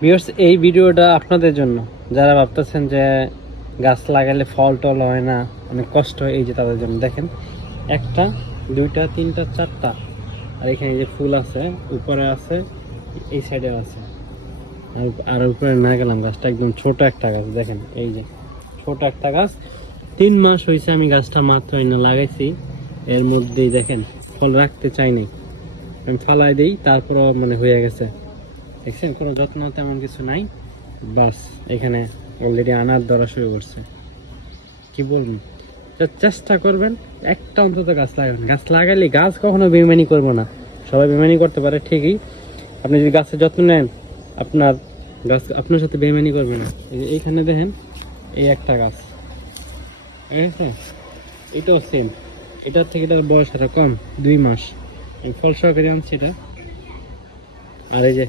Viewers, এই ভিডিওটা আপনাদের জন্য যারা ভাবতেছেন যে গাছ লাগালে ফল টল হয় না, অনেক কষ্ট হয়, এই যে তাদের জন্য। দেখেন, একটা, দুইটা, তিনটা, চারটা, আর এখানে যে ফুল আছে, উপরে আছে, এই সাইডে আছে, আর উপরে না গেলাম, গাছটা একদম ছোট একটা গাছ। দেখেন, এই যে ছোট একটা গাছ, 3 মাস হয়েছে আমি গাছটা মাত্র এনে লাগাইছি। এর মধ্যেই দেখেন ফল রাখতে চাই নাই, আমি ফালাই দিই, তারপরও মানে হয়ে গেছে। দেখছেন, কোনো যত্ন তেমন কিছু নাই, বাস এখানে অলরেডি আনার ধরা শুরু করছে। কি বলবেন, চেষ্টা করবেন একটা অন্তত গাছ লাগাবেন। গাছ লাগালে গাছ কখনো বেইমানি করবো না। সবাই বেইমানি করতে পারে ঠিকই, আপনি যদি গাছের যত্ন নেন, আপনার গাছ আপনার সাথে বেইমানি করবে না। এইখানে দেখেন, এই একটা গাছ, ঠিক আছে, এটাও সেম, এটার থেকে এটার বয়স আরো কম, 2 মাস। আমি ফল সহকারে আনছি এটা। আর এই যে